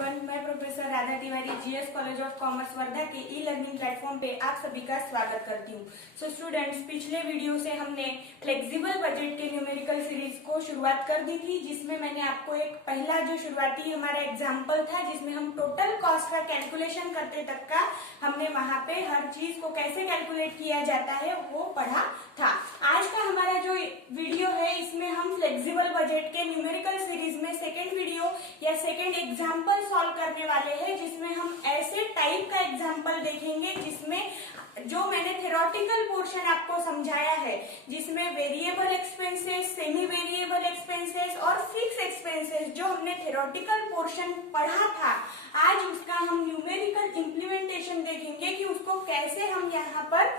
Everyone, मैं professor Radha Tiwari GS college of commerce Wardha के e learning platform पे आप सभी का स्वागत करती हूँ। सो स्टूडेंट्स, पिछले वीडियो से हमने फ्लेक्सिबल बजट के न्यूमेरिकल सीरीज को शुरुआत कर दी थी, जिसमें मैंने आपको एक पहला जो शुरुआती हमारा एग्जाम्पल था जिसमें हम टोटल कॉस्ट का कैलकुलेशन करते तक का हमने वहां पे हर चीज को कैसे कैलकुलेट किया जाता है वो पढ़ा था। आज का हमारा जो वीडियो है इसमें हम फ्लेक्सिबल बजट के न्यूमेरिकल सीरीज में सेकेंड वीडियो या सेकेंड एग्जाम्पल सॉल्व करने वाले हैं, जिसमें हम ऐसे टाइप का एग्जाम्पल देखेंगे जिसमें जो मैंने थ्योरेटिकल पोर्शन आपको समझाया है, जिसमें variable expenses, semi variable expenses और फिक्स एक्सपेंसेस जो हमने थ्योरेटिकल पोर्शन पढ़ा था, आज उसका हम न्यूमेरिकल इम्प्लीमेंटेशन देखेंगे कि उसको कैसे हम यहाँ पर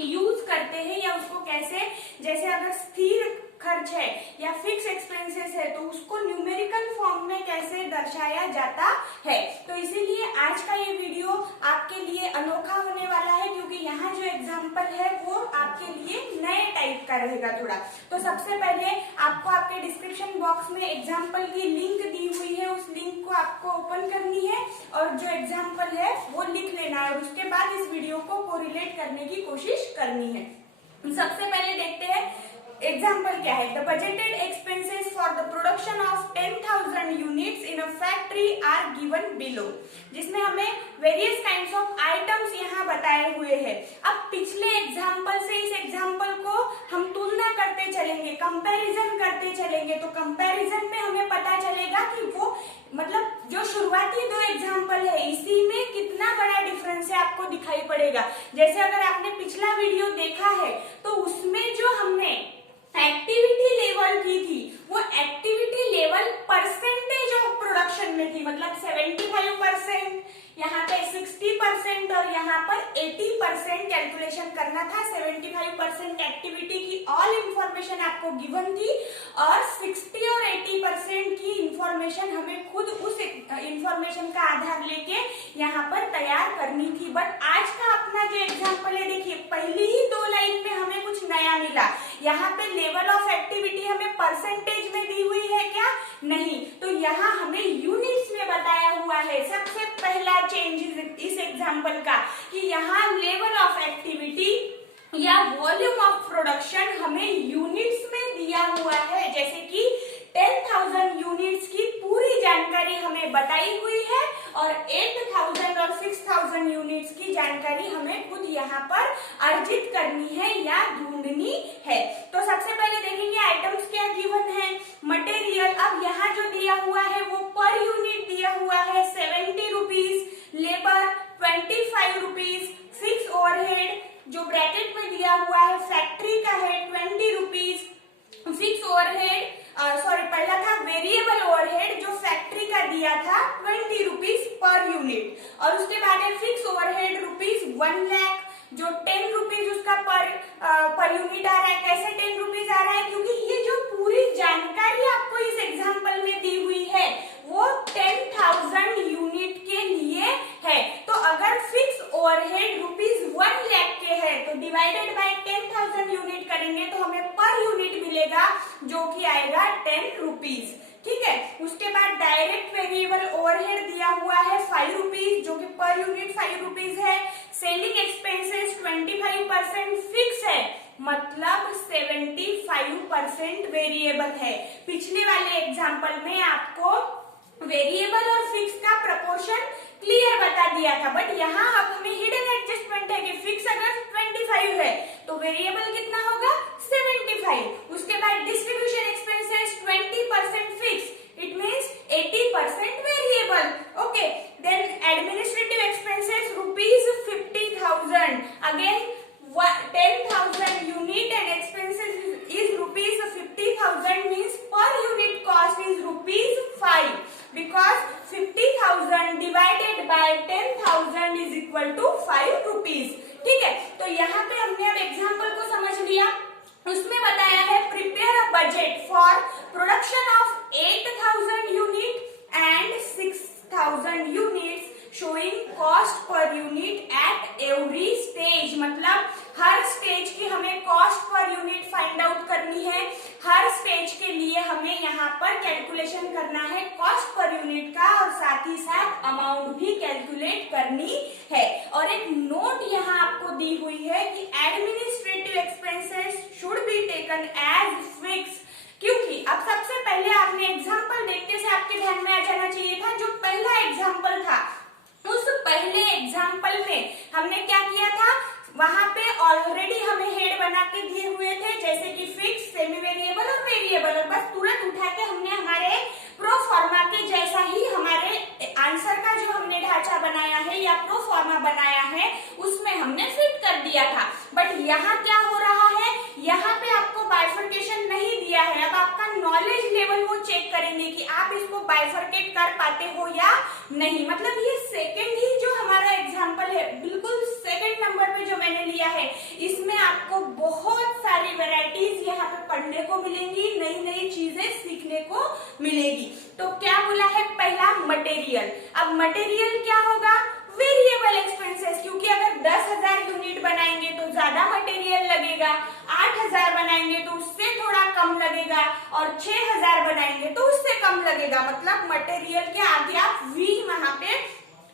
यूज करते हैं या उसको कैसे, जैसे अगर स्थिर खर्च है या फिक्स एक्सपेंसेस है तो उसको न्यूमेरिकल फॉर्म में कैसे दर्शाया जाता है। तो इसीलिए आज का ये वीडियो आपके लिए अनोखा होने वाला है, क्योंकि यहाँ जो एग्जाम्पल है वो आपके लिए नए टाइप का रहेगा थोड़ा। तो सबसे पहले आपको आपके डिस्क्रिप्शन बॉक्स में एग्जाम्पल की लिंक दी हुई है, उस लिंक को आपको ओपन करनी है और जो एग्जाम्पल है वो लिख लेना है और उसके बाद इस वीडियो को कोरिलेट करने की कोशिश करनी है। सबसे पहले देखते हैं एग्जाम्पल क्या है। The budgeted expenses for the production of 10,000 units in a factory are given below, जिसमें हमें वेरियस काइंड्स ऑफ आइटम्स यहाँ बताए हुए हैं। अब पिछले एग्जाम्पल से इस एग्जाम्पल को हम तुलना करते चलेंगे, कंपैरिजन करते चलेंगे, तो कंपैरिजन में हमें पता चलेगा कि वो मतलब जो शुरुआती दो एग्जाम्पल है इसी में कितना बड़ा डिफरेंस है आपको दिखाई पड़ेगा। जैसे अगर आपने पिछला वीडियो देखा है तो उसमें जो हमने एक्टिविटी लेवल की थी वो activity level percentage of production में थी, मतलब 75%, यहाँ पे 60% और यहाँ पर 80% कैलकुलेशन करना था। 75% एक्टिविटी की ऑल इंफॉर्मेशन आपको गिवन थी और 60 और 80% की इंफॉर्मेशन हमें खुद उस इंफॉर्मेशन का आधार लेके यहाँ पर तैयार करनी थी। बट आज का अपना जो एग्जाम्पल है, देखिए पहली ही दो लाइन में हमें कुछ नया मिला। यहाँ पे लेवल ऑफ एक्टिविटी हमें परसेंटेज में दी हुई है क्या? नहीं, तो यहाँ हमें यूनिट्स में बताया हुआ है। सबसे पहला चेंज इस एग्जाम्पल का कि यहाँ लेवल ऑफ एक्टिविटी या वॉल्यूम ऑफ प्रोडक्शन हमें यूनिट्स में दिया हुआ है। जैसे कि 10,000 यूनिट्स की पूरी जानकारी हमें बताई हुई है और 8,000 और 6,000 यूनिट्स की जानकारी हमें खुद यहाँ पर अर्जित करनी है या ढूंढनी है। तो सबसे पहले देखेंगे आइटम्स क्या गिवन है। मटेरियल, अब यहाँ जो दिया हुआ है वो पर यूनिट दिया हुआ है 70 rupees, labour 25 rupees, fix overhead जो ब्रैकेट में दिया हुआ है फैक्ट्री का है 20 रुपीज, फिक्स ओवरहेड पहला था वेरिएबल ओवरहेड जो फैक्ट्री का दिया था 20 रुपीज पर यूनिट, और उसके बाद है फिक्स ओवरहेड रुपीज 1 लाख जो 10 रुपीज उसका पर यूनिट आ रहा है। कैसे 10 रुपीज आ रहा है? क्योंकि ये जो पूरी जानकारी आपको इस एग्जाम्पल में दी हुई है वो 10,000 यूनिट के लिए है। तो अगर फिक्स ओवरहेड रुपीज 1 लाख के है तो डिवाइडेड बाय 10,000 यूनिट करेंगे तो हमें पर यूनिट मिलेगा जो कि आएगा 10 रुपीज। ठीक है, उसके बाद डायरेक्ट वेरिएबल ओवरहेड दिया हुआ है 5 रुपीज जो कि पर यूनिट 5 रुपीज है। सेलिंग एक्सपेंसेस 25% फिक्स है, मतलब 75% वेरिएबल है। पिछले वाले एग्जाम्पल में आपको वेरिएबल और फिक्स का प्रपोर्शन क्लियर बता दिया था, बट यहाँ अब हमें हिडन एडजस्टमेंट है कि फिक्स अगर 25 है तो वेरिएबल कितना होगा 75। उसके बाद distribution expenses 20% fix, it means 80% variable. Okay, then administrative expenses rupees 50,000, again 10,000 unit and expenses is rupees 50,000 means per unit cost is rupees 5 because 50,000 divided by 10,000 is equal to 5 rupees। ठीक है, तो यहाँ पे हमने अब एग्जाम्पल को समझ लिया। उसमें बताया है prepare a budget for production of 8,000 unit and 6,000 units showing cost per unit at every stage, मतलब हर स्टेज की हमें cost per unit find out करनी है। हर स्टेज के लिए हमें यहाँ पर कैलकुलेशन करना है कॉस्ट पर यूनिट का और साथ साथ ही साथ अमाउंट भी कैलकुलेट करनी है। और एक नोट यहाँ आपको दी हुई है कि administrative expenses should be taken as fix, क्योंकि अब सबसे पहले आपने एग्जाम्पल देखते से आपके ध्यान में आ जाना चाहिए था, जो पहला एग्जाम्पल था उस पहले एग्जाम्पल में हमने क्या किया था, वहां पे ऑलरेडी हमें हेड बना के दिए हुए थे, जैसे कि फिक्स, सेमी वेरिएबल और वेरिएबल, और बस तुरंत उठा के हमने हमारे प्रो फॉर्मा के जैसा ही हमारे आंसर का जो हमने ढांचा बनाया है या प्रो फॉर्मा बनाया है उसमें हमने फिट कर दिया था। बट यहाँ क्या हो रहा है, यहाँ पे आपको बाइफर्केशन नहीं दिया है। अब आपका नॉलेज लेवल वो चेक करेंगे कि आप इसको बाइफर्केट कर पाते हो या नहीं। मतलब ये सेकंड ही जो हमारा एग्जाम्पल है, बिल्कुल सेकंड नंबर पे जो मैंने लिया है, इसमें आपको बहुत सारी वैरायटीज यहाँ पे पढ़ने को मिलेंगी, नई नई चीजें सीखने को मिलेगी। तो क्या बोला है, पहला मटेरियल। अब मटेरियल क्या होगा, वेरिएबल एक्सपेंसेस, क्योंकि अगर 10,000 यूनिट बनाएंगे तो ज्यादा मटेरियल लगेगा, 8,000 बनाएंगे तो उससे थोड़ा कम लगेगा, और 6,000 बनाएंगे तो उससे कम लगेगा। मतलब मटेरियल के आगे आप वी वहां पे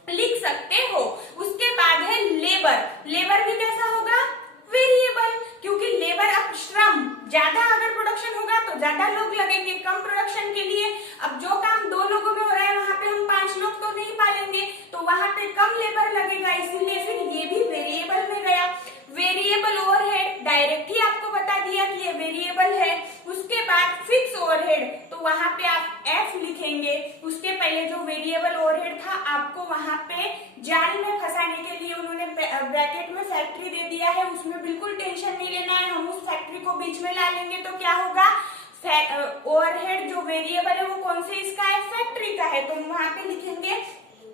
लिख सकते हो। उसके बाद है लेबर। लेबर भी कैसा होगा, वेरिएबल, क्योंकि लेबर अब श्रम, ज्यादा अगर प्रोडक्शन होगा तो ज्यादा लोग लगेंगे, कम प्रोडक्शन के लिए अब जो काम 2 लोगों में हो रहा है वहां पे हम 5 लोग तो नहीं पालेंगे, तो वहां पे कम लेबर लगेगा, इसीलिए फिर ये भी वेरिएबल में गया। वेरिएबल ओवरहेड डायरेक्ट ही आपको बता दिया कि ये वेरिएबल है। उसके बाद फिक्स ओवरहेड, तो वहां पे आप एफ लिखेंगे। उसके पहले जो वेरिएबल ओवरहेड था आपको वहां पे जाल में फंसाने के लिए उन्होंने ब्रैकेट में फैक्ट्री दे दिया है, उसमें बिल्कुल टेंशन नहीं लेना है। हम उस फैक्ट्री को बीच में ला लेंगे तो क्या होगा, ओवरहेड जो वेरिएबल है वो कौन से इसका है, फैक्ट्री का है, तो वहां पे लिखेंगे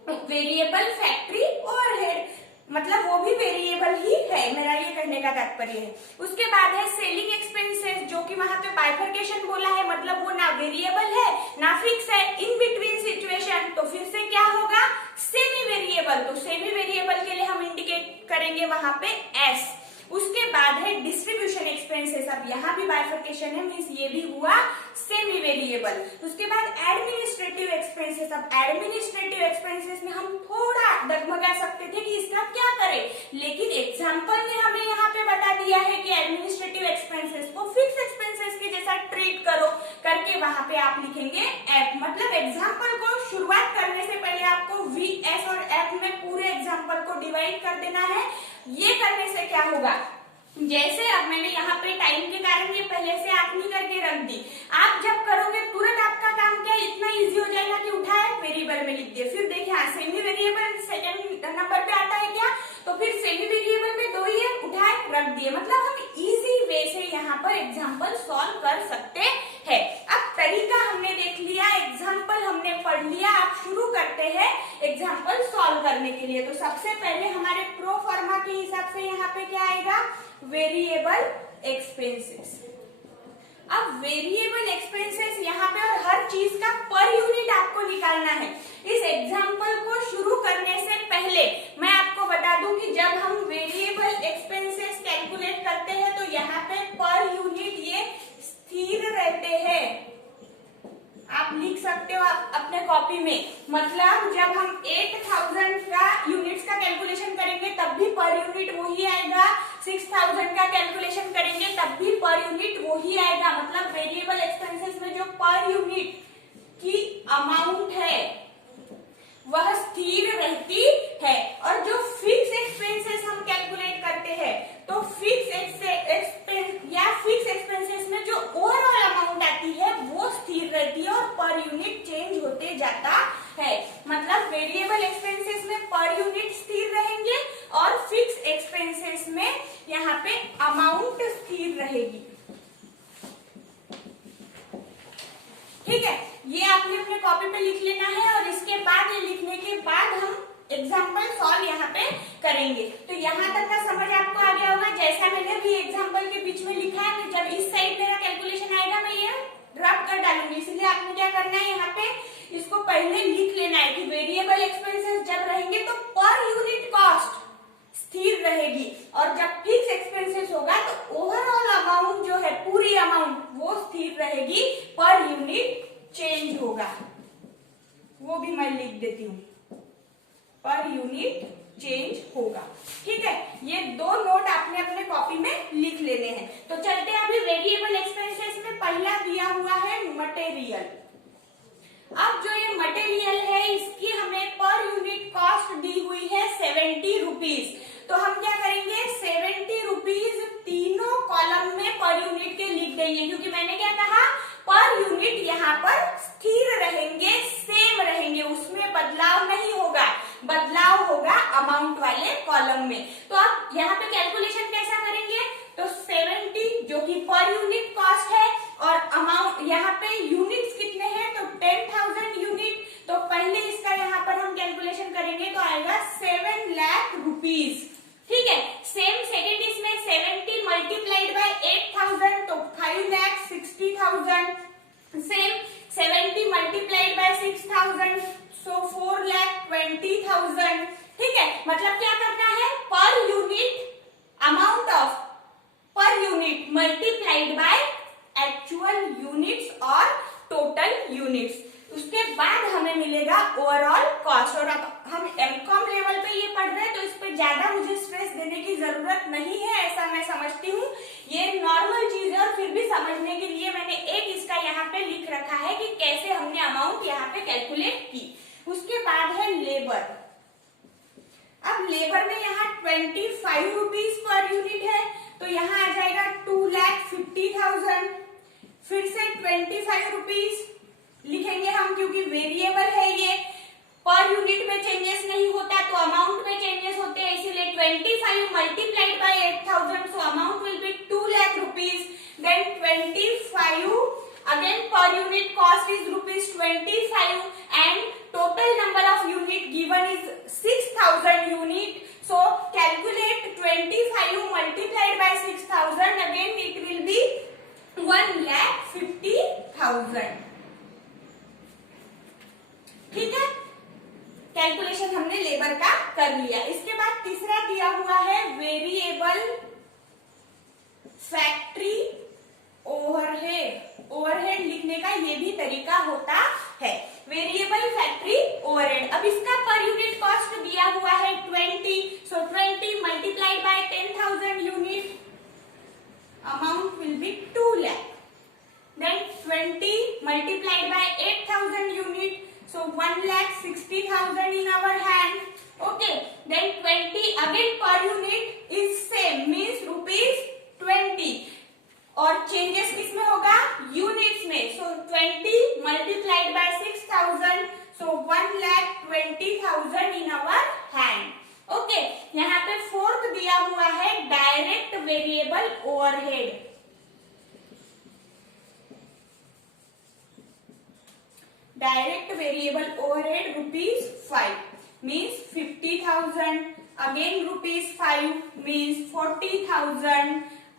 वेरिएबल फैक्ट्री ओवरहेड, मतलब वो भी वेरिएबल ही है, मेरा ये कहने का तात्पर्य है। उसके बाद है सेलिंग एक्सपेंसेस, जो कि वहां पे बाइफर्केशन बोला है, मतलब वो ना वेरिएबल है ना फिक्स है, इन बिटवीन सिचुएशन, तो फिर से क्या होगा, सेमी वेरिएबल। तो सेमी वेरिएबल के लिए हम इंडिकेट करेंगे वहां पे एस। उसके बाद है डिस्ट्रीब्यूशन एक्सपेंसेस, अब यहाँ भी बाइफर्केशन है, मींस ये भी हुआ सेमी वेरिएबल। उसके बाद एडमिनिस्ट्रेटिव एक्सपेंसेस, अब एडमिनिस्ट्रेटिव एक्सपेंसेस में हम थोड़ा डगमगा सकते थे कि इसका क्या करें, लेकिन एग्जाम्पल ने हमें यहाँ पे बता दिया है कि एडमिनिस्ट्रेटिव एक्सपेंसेस को फिक्स एक्सपेंसेस के जैसा ट्रीट करो, करके वहां पे आप लिखेंगे एफ। मतलब एग्जाम्पल को शुरुआत करने से पहले आपको वी, एस और एफ में पूरे एग्जाम्पल को डिवाइड कर देना है। ये करने से क्या होगा, जैसे अब मैंने यहाँ पे टाइम के कारण ये पहले से आखनी करके रख दी, आप जब करोगे तुरंत आपका काम क्या इतना इजी हो जाएगा कि उठाए वेरिएबल में लिख दिए। फिर देखिए सेमी वेरिएबल सेकंड नंबर पे आता है क्या, तो फिर सेमी वेरिएबल में 2 ही है, उठाए रख दिए। मतलब हम इजी वे से यहाँ पर एग्जाम्पल सॉल्व कर सकते हैं। अब तरीका हमने देख लिया, एग्जाम्पल हमने पढ़ लिया, आप शुरू करते हैं एग्जाम्पल सॉल्व करने के लिए। तो सबसे पहले हमारे प्रो फॉर्मा के हिसाब से यहाँ पे क्या आएगा, वेरिएबल एक्सपेंसेस। अब वेरिएबल एक्सपेंसेस यहाँ पे, और हर चीज का पर यूनिट आपको निकालना है। इस एग्जाम्पल को शुरू करने से पहले मैं आपको बता दूं कि जब हम वेरिएबल एक्सपेंसेस कैलकुलेट करते हैं तो यहाँ पे पर यूनिट ये स्थिर रहते हैं, आप लिख सकते हो अपने कॉपी में। मतलब जब हम 8000 का यूनिट्स का कैलकुलेशन करेंगे तब भी पर यूनिट वही आएगा, 6000 का कैलकुलेशन करेंगे तब भी पर यूनिट वही आएगा। मतलब वेरिएबल एक्सपेंसेस में जो पर यूनिट की अमाउंट है वह स्थिर रहती है, और जो फिक्स एक्सपेंसेस हम कैलकुलेट करते हैं तो फिक्स एक्सपेंसेस में जो ओवरऑल अमाउंट आती है वो स्थिर रहती है और पर यूनिट चेंज होते जाता है। मतलब वेरिएबल एक्सपेंसेस में पर यूनिट स्थिर रहेंगे और फिक्स एक्सपेंसेस में यहाँ पे अमाउंट स्थिर रहेगी। ठीक है, ये आपने अपने कॉपी पे लिख लेना है, और इसके बाद ये लिखने के बाद हम एग्जाम्पल सॉल्व यहाँ पे करेंगे। तो यहाँ तक का समझ आपको आ गया होगा। जैसा मैंने भी एग्जाम्पल के बीच में लिखा है, जब इस साइड मेरा कैलकुलेशन आएगा मैं ये रब कर डालूंगी, इसलिए आपने क्या करना है, यहाँ पे इसको पहले लिख लेना है कि वेरिएबल एक्सपेंसेस जब रहेंगे तो पर यूनिट कॉस्ट स्थिर रहेगी, और जब फिक्स एक्सपेंसेस होगा तो ओवरऑल अमाउंट जो है, पूरी अमाउंट वो स्थिर रहेगी, पर यूनिट चेंज होगा। वो भी मैं लिख देती हूँ, पर यूनिट चेंज होगा। ठीक है, ये दो नोट आपने अपने कॉपी में लिख लेने हैं। तो चलते हैं अभी वेरिएबल एक्सपेंसेस में। पहला दिया हुआ है मटेरियल। अब जो ये मटेरियल है इसकी हमें पर यूनिट कॉस्ट दी हुई है 70 रुपीज। तो हम क्या करेंगे, 70 रुपीज तीनों कॉलम में पर यूनिट के लिख देंगे, क्योंकि मैंने क्या कहा, पर यूनिट यहाँ पर स्थिर रहेंगे, सेम रहेंगे, उसमें बदलाव नहीं होगा, बदलाव होगा अमाउंट वाले कॉलम में। तो आप यहाँ पे कैलकुलेशन कैसा करेंगे, तो 70 जो कि पर यूनिट कॉस्ट है और अमाउंट यहाँ पे यूनिट्स कितने हैं, तो 10,000 यूनिट। तो पहले इसका यहाँ पर हम कैलकुलेशन करेंगे तो आएगा 7 लाख रुपीज। ठीक है, सेम सेकेंड इसमें 70 मल्टीप्लाइड बाय 8,000 तो 5,60,000। सेम 70 मल्टीप्लाइड बाय 6,000 सो 4,20,000। ठीक है, मतलब क्या करना है, पर यूनिट अमाउंट ऑफ पर unit multiplied by actual units और टोटल यूनिट्स। उसके बाद हमें मिलेगा ओवरऑल कॉस्ट। और अब हम एमकॉम लेवल पे ये पढ़ रहे हैं तो इस पे ज्यादा मुझे स्ट्रेस देने की जरूरत नहीं है, ऐसा मैं समझती हूँ। ये नॉर्मल चीज है और फिर भी समझने के लिए मैंने एक इसका यहाँ पे लिख रखा है कि कैसे हमने अमाउंट यहाँ पे कैलकुलेट की। उसके बाद है लेबर। अब लेबर में यहाँ 25 रुपीज पर यूनिट है, तो यहाँ आ जाएगा 2,50,000। फिर से 25 रुपीज लिखेंगे हम, क्योंकि वेरिएबल है ये, पर यूनिट में चेंजेस नहीं होता तो अमाउंट में चेंजेस होते हैं, इसीलिए 25 multiplied by 8,000 so amount will be 2 lakh rupees. Then 25 again per unit cost is rupees 25 and total number of unit given is 6,000 unit. So calculate 25 multiplied by 6,000, again it will be 1,50,000. ठीक है, calculation हमने labour का कर लिया। इसके बाद तीसरा दिया हुआ है वेरिएबल फैक्ट्री ओवरहेड। ओवरहेड लिखने का ये भी तरीका होता है, वेरिएबल फैक्ट्री ओवरहेड। अब इसका पर यूनिट कॉस्ट दिया हुआ है 20, so 20 multiplied by 10,000 unit, amount will be 2 lakh. Then 20 multiplied by 8,000 unit, so 1,60,000 in our hand. Okay, then 20 again per unit is same, means rupees 20. और चेंजेस किस में होगा, यूनिट्स में, so 20 multiplied by 6,000, so 1,20,000 in our hand. Okay, यहाँ पे fourth दिया हुआ है direct variable overhead. Direct variable overhead ₹5 means 50,000, again ₹5 means 40,000,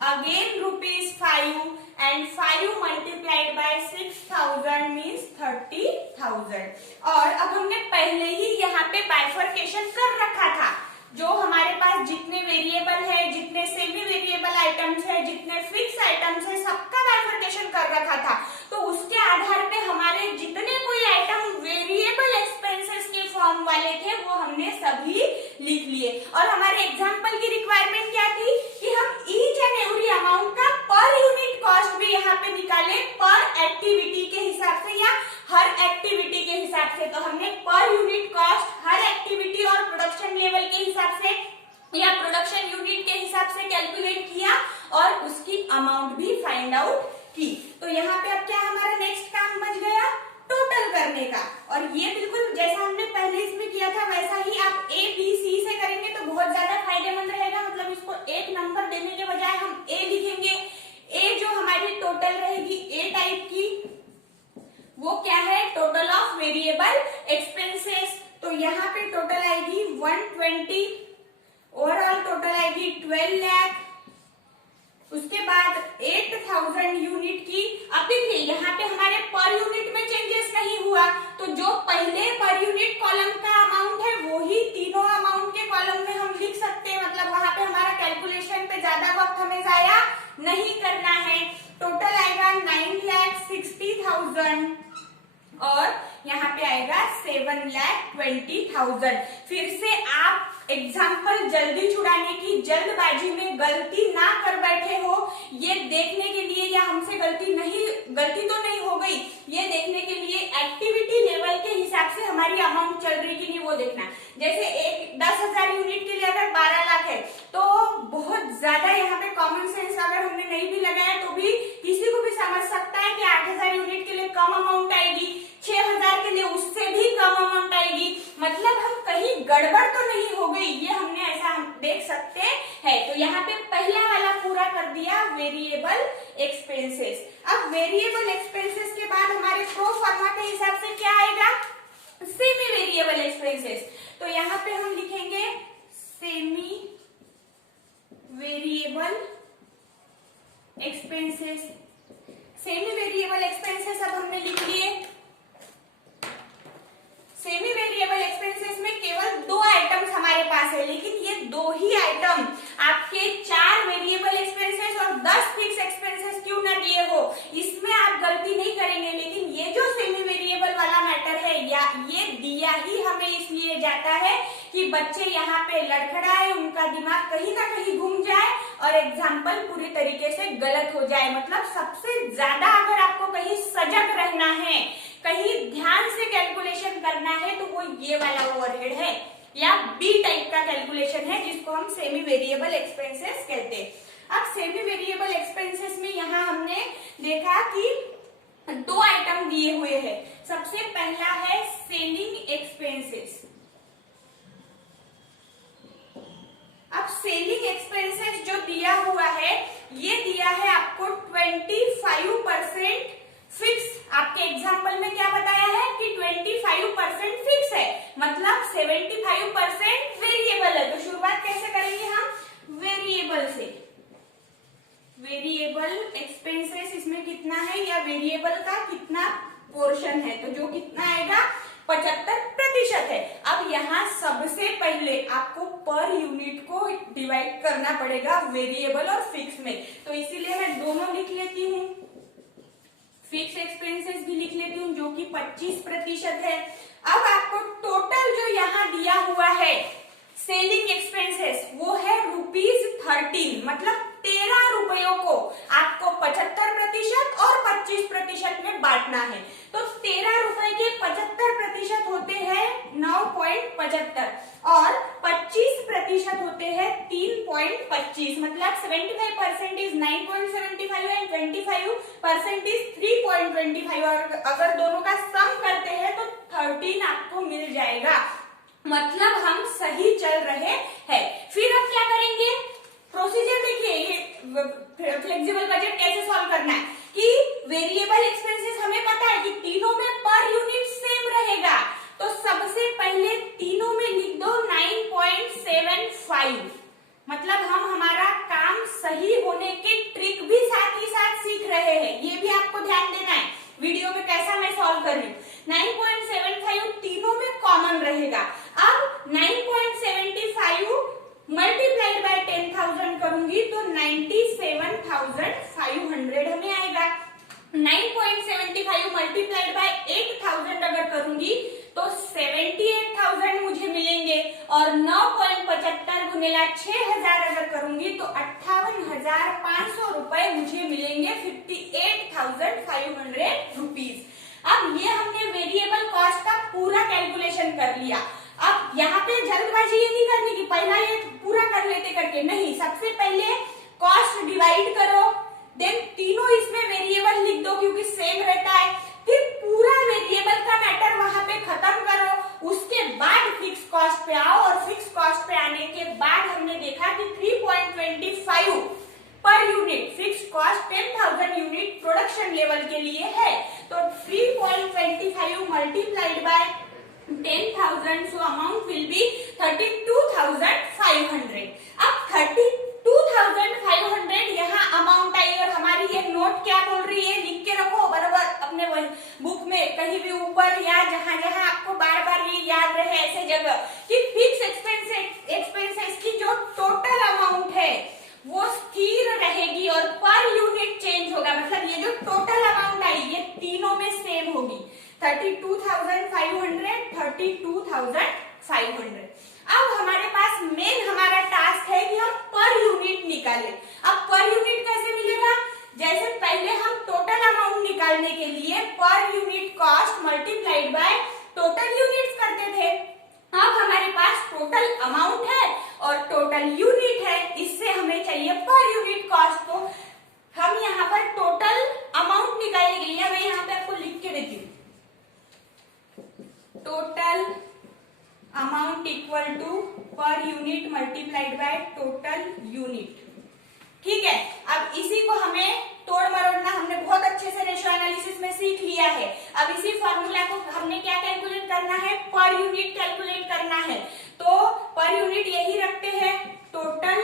again ₹5 and 5 multiplied by 6,000 means 30,000। और अब हमने पहले ही यहाँ पे बाइफरकेशन कर रखा था, जो हमारे पास जितने वेरिएबल है, जितने सेमी वेरिएबल आइटम्स है, जितने फिक्स आइटम्स है, सबका बाइफरकेशन कर रखा था। तो उसके आधार पे हमारे जितने कोई आइटम वेरिएबल एक्सपेंसेस के फॉर्म वाले थे वो हमने सभी लिख लिए। और हमारे एग्जाम्पल की रिक्वायरमेंट क्या थी कि हम ईच एंड एवरी अमाउंट का पर यूनिट कॉस्ट भी यहाँ पे निकाले, पर एक्टिविटी के हिसाब से या हर एक्टिविटी के हिसाब से। तो हमने पर यूनिट कॉस्ट हर एक्टिविटी और प्रोडक्शन लेवल के हिसाब से या प्रोडक्शन यूनिट के हिसाब से कैलकुलेट किया और उसकी अमाउंट भी फाइंड आउट की। तो यहाँ पे अब क्या हमारा नेक्स्ट काम बच गया, टोटल करने का। और ये बिल्कुल जैसा हमने पहले इसमें किया था वैसा ही आप ए बी सी से करेंगे तो बहुत ज्यादा फायदेमंद रहेगा। मतलब इसको एक नंबर देने के बजाय हम ए लिखेंगे। ए जो हमारी टोटल रहेगी ए टाइप की, वो क्या है, टोटल ऑफ वेरिएबल एक्सपेंसेस। तो यहाँ पे टोटल आएगी 120, ओवरऑल टोटल आएगी 12 लाख। उसके बाद 8,000 यूनिट की। अब देखिए यहाँ पे हमारे पर यूनिट में चेंजेस नहीं हुआ, तो जो पहले पर यूनिट कॉलम का अमाउंट है वो ही तीनों अमाउंट के कॉलम में हम लिख सकते हैं। मतलब वहां पे हमारा कैलकुलेशन पे ज्यादा वक्त हमें जाया नहीं करना है। टोटल आएगा 9,60,000। और यहाँ पे आएगा 7,20,000। फिर से आप एग्जाम्पल जल्दी छुड़ाने की जल्दबाजी में गलती ना कर बैठे हो, ये देखने के लिए या हमसे गलती तो नहीं हो गई, ये देखने के लिए एक्टिविटी लेवल के हिसाब से हमारी अमाउंट चल रही कि नहीं वो देखना। जैसे 10,000 यूनिट के लिए अगर 12 लाख है तो बहुत ज्यादा यहाँ पे कॉमन सेंस अगर हमने नहीं भी लगाया तो भी किसी को भी समझ सकता है कि 8,000 यूनिट के लिए कम अमाउंट आएगी, 6,000 के लिए उससे भी कम अमाउंट आएगी, मतलब हम कहीं गड़बड़ तो नहीं हो गई, ये हमने ऐसा हम देख सकते हैं। तो यहाँ पे पहला वाला पूरा कर दिया वेरिएबल एक्सपेंसेस। अब वेरिएबल एक्सपेंसेस के बाद हमारे प्रो फॉर्मा के हिसाब से क्या आएगा, सेमी वेरिएबल एक्सपेंसेस। तो यहाँ पे हम लिखेंगे semi variable expenses. Semi variable expenses अब हमने लिख लिए। सेमी वेरिएबल एक्सपेंसेस में केवल 2 आइटम्स हमारे पास है, लेकिन ये 2 ही आइटम आपके 4 वेरिएबल एक्सपेंसेस और 10 फिक्स एक्सपेंसेस क्यों ना दिए हो, इसमें आप गलती नहीं करेंगे। लेकिन ये जो सेमी वेरिएबल वाला मैटर है या ये दिया ही हमें इसलिए जाता है कि बच्चे यहाँ पे लड़खड़ाए, उनका दिमाग कहीं ना कहीं घूम जाए और एग्जाम्पल पूरी तरीके से गलत हो जाए। मतलब सबसे ज्यादा अगर आपको कहीं सजग रहना है, कहीं ध्यान से कैलकुलेशन करना है तो वो ये वाला ओवरहेड है या बी टाइप का कैलकुलेशन है जिसको हम सेमी वेरिएबल एक्सपेंसेस कहते हैं। अब सेमी वेरिएबल एक्सपेंसेस में यहाँ हमने देखा कि 2 आइटम दिए हुए हैं। सबसे पहला है सेलिंग एक्सपेंसेस। अब सेलिंग एक्सपेंसेस जो दिया हुआ है, ये दिया है आपको 25% फिक्स। आपके एग्जाम्पल में क्या बताया है कि 25% फिक्स है, मतलब 75% वेरिएबल है। तो शुरुआत कैसे करेंगे हम, वेरिएबल से। वेरिएबल एक्सपेंसेस इसमें कितना है या वेरिएबल का कितना पोर्शन है, तो जो कितना आएगा 75% है। अब यहाँ सबसे पहले आपको पर यूनिट को डिवाइड करना पड़ेगा वेरिएबल और फिक्स में, तो इसीलिए मैं दोनों लिख लेती हूँ। फिक्स एक्सपेंसेस भी लिख लेती हूँ जो कि 25% है। अब आपको टोटल जो यहाँ दिया हुआ है सेलिंग एक्सपेंसेस वो है ₹13, मतलब 13 रुपयों को आपको 75% और 25% में बांटना है। तो 13 रुपए के 75% होते हैं 9.75 और 25% होते हैं 3.25, मतलब 75% इज 9.75 एंड 25% इज 3.25। और अगर दोनों का सम करते हैं तो 13 आपको मिल जाएगा, मतलब हम सही चल रहे हैं। फिर अब क्या करेंगे, प्रोसीजर देखिए, ये फ्लेक्सिबल बजट कैसे सॉल्व करना है कि वेरिएबल एक्सपेंसेस हमें पता है कि तीनों में पर यूनिट सेम रहेगा, तो सबसे पहले तीनों में लिख दो 9.75, मतलब हम हमारा काम सही होने के ट्रिक भी साथ ही साथ सीख रहे हैं। ये भी आपको ध्यान देना है वीडियो में कैसा मैं सॉल्व कर रही हूँ। 9.75 तीनों में कॉमन रहेगा। अब 9.75 मल्टीप्लाइड बाय 10,000 करूंगी तो 97,500 हमें आएगा। 9.75 मल्टीप्लाइड बाय 8,000 अगर करूंगी तो 78,000 मुझे मिलेंगे और 9.75 गुनेला 6,000 अगर करूंगी तो 58,500 रुपए मुझे मिलेंगे, 58,500 रुपीज। अब ये हमने वेरिएबल कॉस्ट का पूरा कैलकुलेशन कर लिया। अब यहाँ पे जल्दबाजी ये नहीं करनी कि पहला ये पूरा कर लेते करके, नहीं, सबसे पहले कॉस्ट डिवाइड करो, देन तीनों इसमें वेरिएबल लिख दो क्योंकि सेम रहता है, फिर पूरा वेरिएबल का मैटर वहां पे खत्म करो, उसके बाद फिक्स कॉस्ट पे आओ। और फिक्स कॉस्ट पे आने के बाद हमने देखा कि 3.25 per unit fix cost 10,000 unit production level के लिए है, तो 3.25 multiplied by 10,000, so amount will be 32,500। अब 32,500 यहाँ अमाउंट आई और हमारी ये नोट क्या बोल रही है, लिख के रखो बराबर अपने बुक में कहीं भी ऊपर या जहां जहां आपको बार बार ये याद रहे ऐसे जगह कि फिक्स एक्सपेंसेस की जो टोटल अमाउंट है वो स्थिर रहेगी और पर यूनिट चेंज होगा, मतलब ये जो टोटल अमाउंट आई ये तीनों में सेम होगी। 32 32,500। अब हमारे पास मेन हमारा टास्क है कि हम पर यूनिट निकालें। अब पर यूनिट कैसे मिलेगा? जैसे पहले हम टोटल अमाउंट निकालने के लिए पर unit cost multiplied by total units करते थे। अब हमारे पास टोटल अमाउंट है और टोटल यूनिट है, इससे हमें चाहिए पर यूनिट कॉस्ट। तो हम यहाँ पर टोटल अमाउंट निकालने के लिए मैं यहाँ पे आपको लिख के देती हूँ, total amount equal to per unit multiplied by total unit. ठीक है, अब इसी को हमें तोड़ मरोड़ना हमने बहुत अच्छे से रेशियो एनालिसिस में सीख लिया है। अब इसी फॉर्मूला को हमने क्या कैलकुलेट करना है? पर यूनिट कैलकुलेट करना है। तो पर यूनिट यही रखते हैं, टोटल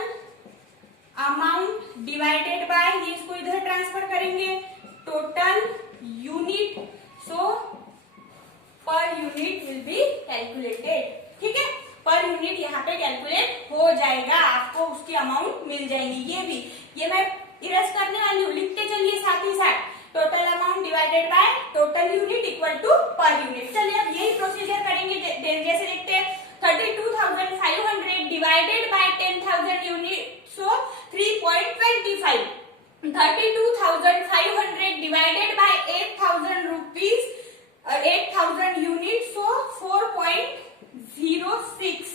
अमाउंट डिवाइडेड बाय, ये इसको इधर ट्रांसफर करेंगे, total unit. So per unit will be calculated. ठीक है, पर यूनिट यहाँ पे कैलकुलेट हो जाएगा, आपको उसकी अमाउंट मिल जाएगी। ये मैं इरेज करने वाली हूँ, लिख के चलिए साथ ही साथ, total amount divided by total unit equal to per unit. चलिए अब यही प्रोसीजर करेंगे। जैसे देखते हैं 32,500 divided by 10,000 unit, so 3.25। 32,500 divided by 8,000 rupees, 8,000 unit, so 4.06।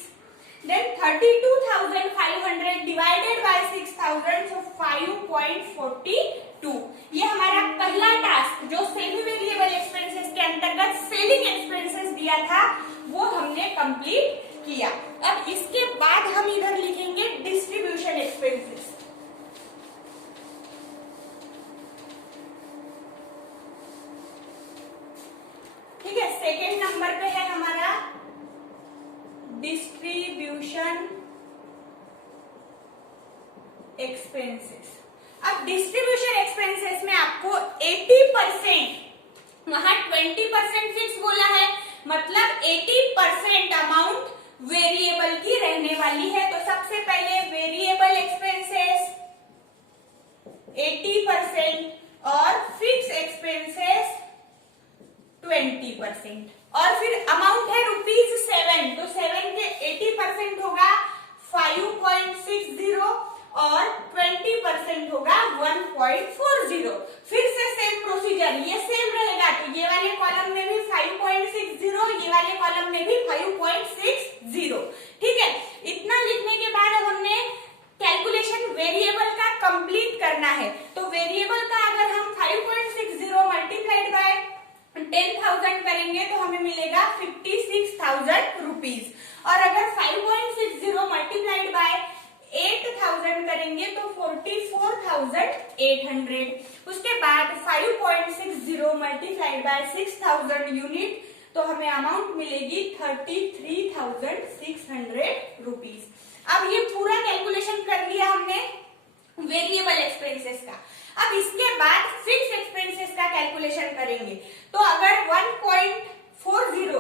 Then 32,500 divided by 6,000, so 5.42। ये हमारा पहला टास्क जो सेमी वेरिएबल एक्सपेंसेस के अंतर्गत सेलिंग एक्सपेंसेस दिया था वो हमने कंप्लीट किया। अब इसके बाद हम इधर लिखेंगे डिस्ट्रीब्यूशन एक्सपेंसेस। ठीक है, सेकेंड नंबर पे है हमारा डिस्ट्रीब्यूशन एक्सपेंसेस। अब डिस्ट्रीब्यूशन एक्सपेंसेस में आपको 80%, वहां 20% फिक्स बोला है, मतलब 80% अमाउंट वेरिएबल की रहने वाली है। तो सबसे पहले वेरिएबल एक्सपेंसेस 80% और फिक्स एक्सपेंसेस 20%। और फिर अमाउंट है ₹7, तो 7 के 80% होगा 5.60 और 20% होगा 1.40। फिर से सेम प्रोसीजर, ये सेम रहेगा, तो ये वाले कॉलम में भी 5.60, ये वाले कॉलम में भी 5.60। ठीक है, इतना लिखने के बाद अब हमने कैलकुलेशन वेरिएबल का कंप्लीट करना है। तो वेरिएबल का अगर हम 5.60 मल्टीप्लाइड बाय 10,000 करेंगे तो हमें मिलेगा 56,000 रुपीज, और अगर 5.60 मल्टीप्लाइड बाय 8,000 करेंगे तो 44,800। उसके बाद 5.60 मल्टीप्लाइड बाय 6,000 यूनिट, तो हमें अमाउंट मिलेगी 33,600 रुपीज। अब ये पूरा कैलकुलेशन कर लिया हमने वेरिएबल एक्सपेंसेस का। अब इसके बाद फिक्स एक्सपेंसेस का कैलकुलेशन करेंगे। तो अगर 1.40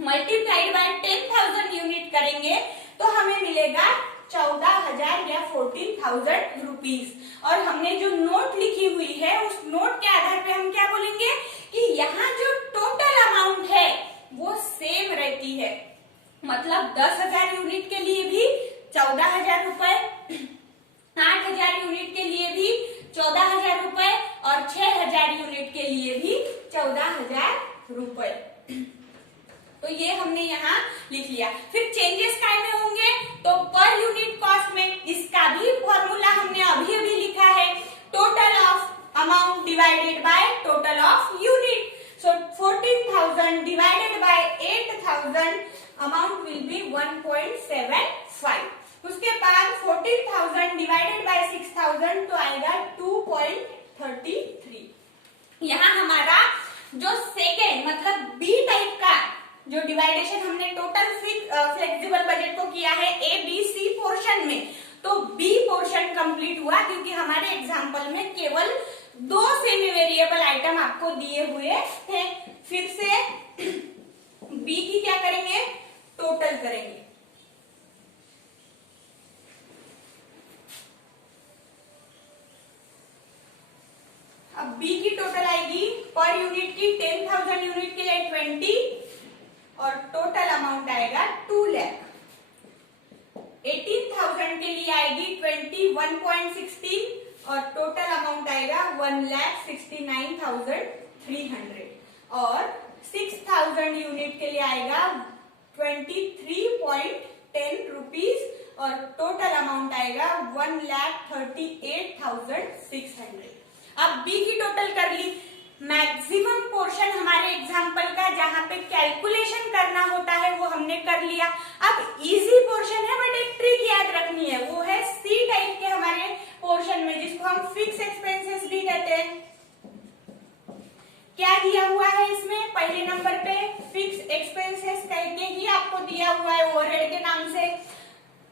मल्टीप्लाइड बाय 10,000 यूनिट करेंगे तो हमें मिलेगा 14,000 या 14,000 रुपीज। और हमने जो नोट लिखी हुई है उस नोट के आधार पे हम क्या बोलेंगे कि यहाँ जो टोटल अमाउंट है वो सेम रहती है, मतलब 10,000 यूनिट के लिए भी 14,000 रुपए, 8,000 यूनिट के लिए भी 14,000 रुपए और 6,000 यूनिट के लिए भी 14,000 रुपए। तो ये हमने यहाँ लिख लिया। फिर चेंजेस काय में होंगे? तो पर यूनिट कॉस्ट में इसका भी फॉर्मूला हमने अभी अभी लिखा है, total of amount divided by total of unit. So 14,000 divided by 8,000 amount will B 1.75। उसके बाद 14,000 डिवाइडेड बाय 6,000 तो आएगा 2.33। यहाँ हमारा जो सेकेंड मतलब बी टाइप का जो डिवाइडेशन हमने टोटल फ्लेक्सिबल बजट को किया है ए बी सी पोर्शन में, तो बी पोर्शन कंप्लीट हुआ क्योंकि हमारे एग्जाम्पल में केवल 2 सेमी वेरिएबल आइटम आपको दिए हुए थे। फिर से बी की क्या करेंगे? टोटल करेंगे। अब बी की टोटल आएगी पर यूनिट की 10,000 यूनिट के लिए 20 और टोटल 1.16 और टोटल अमाउंट आएगा 1,69,300 और 6,000 यूनिट के लिए आएगा 23.10 रुपीज और टोटल अमाउंट आएगा 1,38,600। अब बी की टोटल कर ली। मैक्सिमम पोर्शन हमारे एग्जाम्पल का जहां पे कैलकुलेशन करना होता है वो हमने कर लिया। अब इजी पोर्शन है बट एक ट्रिक याद रखनी है, वो है सी टाइप के हमारे पोर्शन में जिसको हम फिक्स एक्सपेंसेस भी कहते हैं। क्या दिया हुआ है इसमें? पहले नंबर पे फिक्स एक्सपेंसेस करके ही आपको दिया हुआ है ओवरहेड के नाम से।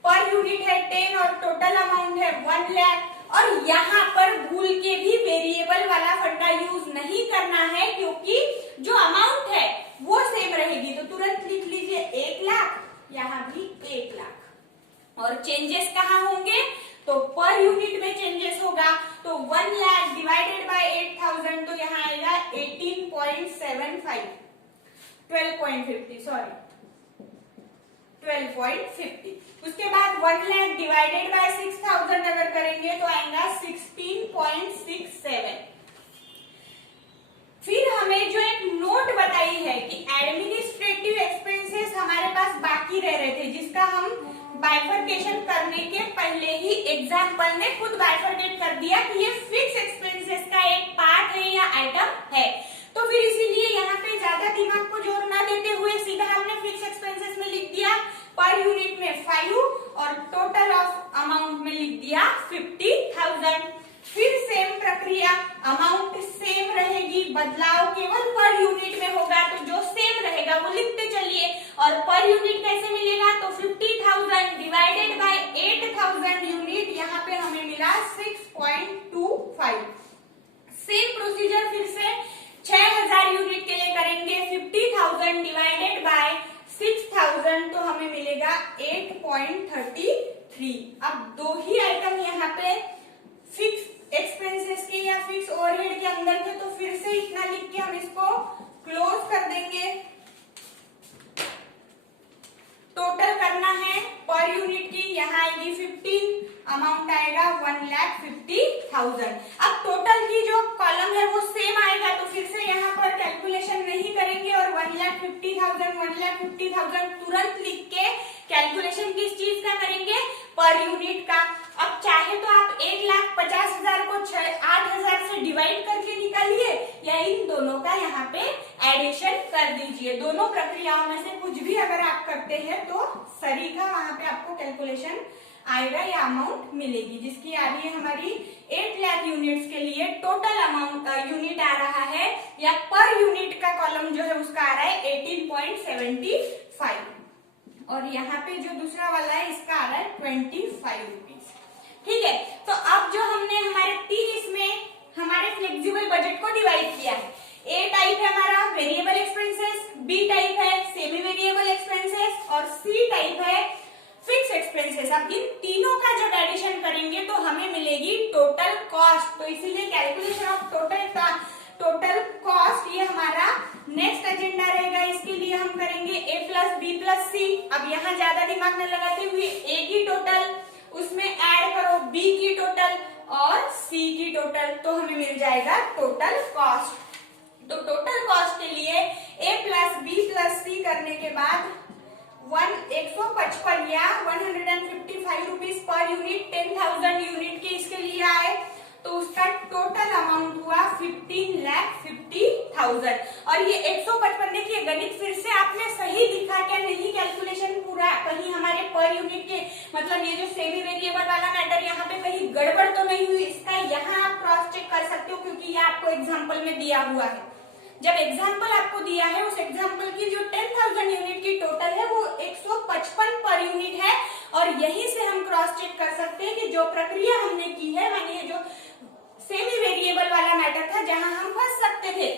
पर यूनिट है 10 और टोटल अमाउंट है 1 लाख। और यहाँ पर भूल के भी वेरिएबल वाला फंडा यूज नहीं करना है क्योंकि जो अमाउंट है वो सेम रहेगी। तो तुरंत लिख लीजिए 1 लाख, यहाँ भी 1 लाख। और चेंजेस कहाँ होंगे? तो पर यूनिट में चेंजेस होगा। तो 1 लाख डिवाइडेड बाय 8,000 तो यहाँ आएगा 18.75 12.50। उसके बाद 1 लाख डिवाइडेड बाय 6,000 अगर करेंगे तो आएगा 16.67। फिर हमें जो एक नोट बताई है कि एडमिनिस्ट्रेटिव एक्सपेंसेस हमारे पास बाकी रह रहे थे, जिसका हम बाइफरकेशन करने के पहले ही एग्जाम्पल ने खुद बाइफरकेट कर दिया कि ये फिक्स एक्सपेंसेस का एक पार्ट है या आइटम है। तो फिर इसीलिए यहाँ पे ज्यादा दिमाग को जोर ना देते हुए सीधा हमने फिक्स एक्सपेंसेस में लिख दिया पर यूनिट में 5 और टोटल ऑफ अमाउंट में लिख दिया 50,000। फिर सेम प्रक्रिया, अमाउंट सेम रहेगी, बदलाव केवल पर यूनिट में होगा। तो जो सेम रहेगा वो लिखते चलिए। और पर यूनिट कैसे मिलेगा? तो 50,000 डिवाइडेड बाय 8,000 यूनिट, यहाँ पे हमें मिला 6.25। सेम प्रोसीजर फिर से 6,000 यूनिट के लिए करेंगे। 50,000 डिवाइडेड बाय 6,000 तो हमें मिलेगा 8.33। अब दो ही आइटम यहाँ पे फिक्स एक्सपेंसेस के या फिक्स ओवरहेड के अंदर थे, तो फिर से इतना लिख के हम इसको क्लोज कर देंगे। टोटल करना है पर यूनिट की, यहाँ आएगी 15, अमाउंट आएगा 1,50,000। अब टोटल की जो कॉलम है वो सेम आएगा, तो फिर से यहाँ पर कैलकुलेशन नहीं करेंगे और 1,50,000 तुरंत लिख के कैलकुलेशन किस चीज का करेंगे? पर यूनिट का। अब चाहे तो आप 1,50,000 को 8,000 से डिवाइड करके निकालिए या इन दोनों का यहाँ पे एडिशन कर दीजिए। दोनों प्रक्रियाओं में से कुछ भी अगर आप करते हैं तो सही का वहां पे आपको कैलकुलेशन आएगा या अमाउंट मिलेगी, जिसकी आ रही है हमारी 8 लाख यूनिट्स के लिए टोटल अमाउंट यूनिट आ रहा है या पर यूनिट का कॉलम जो है उसका आ रहा है 18.75 और यहाँ पे जो दूसरा वाला है इसका आ रहा है 25 रुपीज। ठीक है, तो अब जो हमने हमारे 3 इसमें हमारे फ्लेक्सिबल बजट को डिवाइड किया है। ए टाइप है हमारा वेरिएबल एक्सपेंसेस, बी टाइप है सेमी वेरिएबल एक्सपेंसेस और सी टाइप है फिक्स एक्सपेंसेस। अब इन तीनों का जब एडिशन करेंगे तो हमें मिलेगी टोटल कॉस्ट। तो इसीलिए कैलकुलेशन ऑफ टोटल कॉस्ट ये हमारा नेक्स्ट एजेंडा रहेगा। इसके लिए हम करेंगे A plus B plus C। अब यहाँ ज्यादा दिमाग न लगाते हुए A की टोटल, उसमें ऐड करो B की टोटल और C की टोटल, तो हमें मिल जाएगा टोटल कॉस्ट। तो टोटल कॉस्ट के लिए A plus B plus C करने के बाद 155 या 155 रुपीज पर यूनिट 10,000 यूनिट के इसके लिए आए, तो उसका टोटल अमाउंट हुआ 15,50,000। और ये 155 देखिए गणित फिर से आपने सही लिखा क्या नहीं, कैलकुलेशन पूरा कहीं हमारे पर यूनिट के मतलब ये जो सेमी वेरिएबल वाला मैटर यहाँ पे कहीं गड़बड़ तो नहीं हुई, इसका यहाँ आप क्रॉस चेक कर सकते हो क्योंकि ये आपको एग्जाम्पल में दिया हुआ है। जब एग्जाम्पल आपको दिया है उस एग्जाम्पल की जो 10,000 यूनिट की टोटल है वो 155 पर यूनिट है और यहीं से हम क्रॉस चेक कर सकते हैं कि जो प्रक्रिया हमने की है मानिए जो सेमी वेरिएबल वाला मैटर था जहां हम फंस सकते थे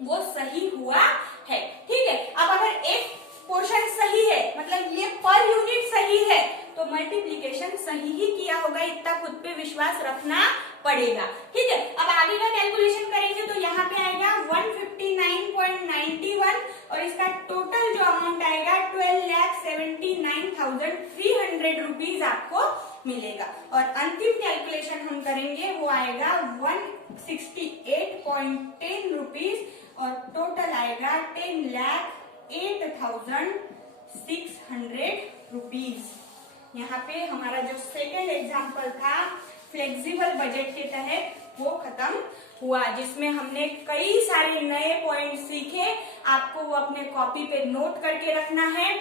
वो सही हुआ है। ठीक है, अब अगर एक पोर्शन सही है मतलब ये पर यूनिट सही है तो मल्टीप्लीकेशन सही ही किया होगा, इतना खुद पे विश्वास रखना पड़ेगा। ठीक है, अब आगे का कैलकुलेशन करेंगे तो यहाँ पे आएगा 159.91 और इसका टोटल जो अमाउंट आएगा 12,79,300 600 रुपीज आपको मिलेगा। और अंतिम कैलकुलेशन हम करेंगे वो आएगा 168.10 रुपीज और टोटल आएगा 10,08,600 रुपीज। यहाँ पे हमारा जो सेकेंड एग्जाम्पल था फ्लेक्सिबल बजट के तहत वो खत्म हुआ, जिसमें हमने कई सारे नए पॉइंट सीखे। आपको वो अपने कॉपी पे नोट करके रखना है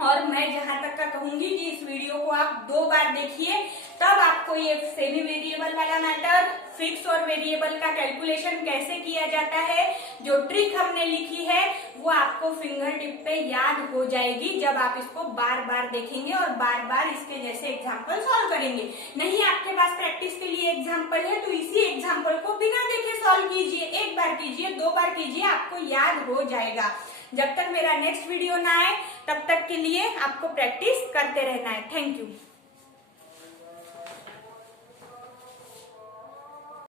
और मैं जहां तक का कहूंगी कि इस वीडियो को आप 2 बार देखिए, तब आपको ये सेमी वेरिएबल वाला मैटर, फिक्स और वेरिएबल का कैलकुलेशन कैसे किया जाता है, जो ट्रिक हमने लिखी है वो आपको फिंगर टिप पे याद हो जाएगी जब आप इसको बार बार देखेंगे और बार बार इसके जैसे एग्जाम्पल सॉल्व करेंगे। नहीं आपके पास प्रैक्टिस के लिए एग्जाम्पल है तो इसी एग्जाम्पल को बिना देखे सॉल्व कीजिए, 1 बार कीजिए, 2 बार कीजिए, आपको याद हो जाएगा। जब तक मेरा नेक्स्ट वीडियो ना आए तब तक के लिए आपको प्रैक्टिस करते रहना है। Thank you.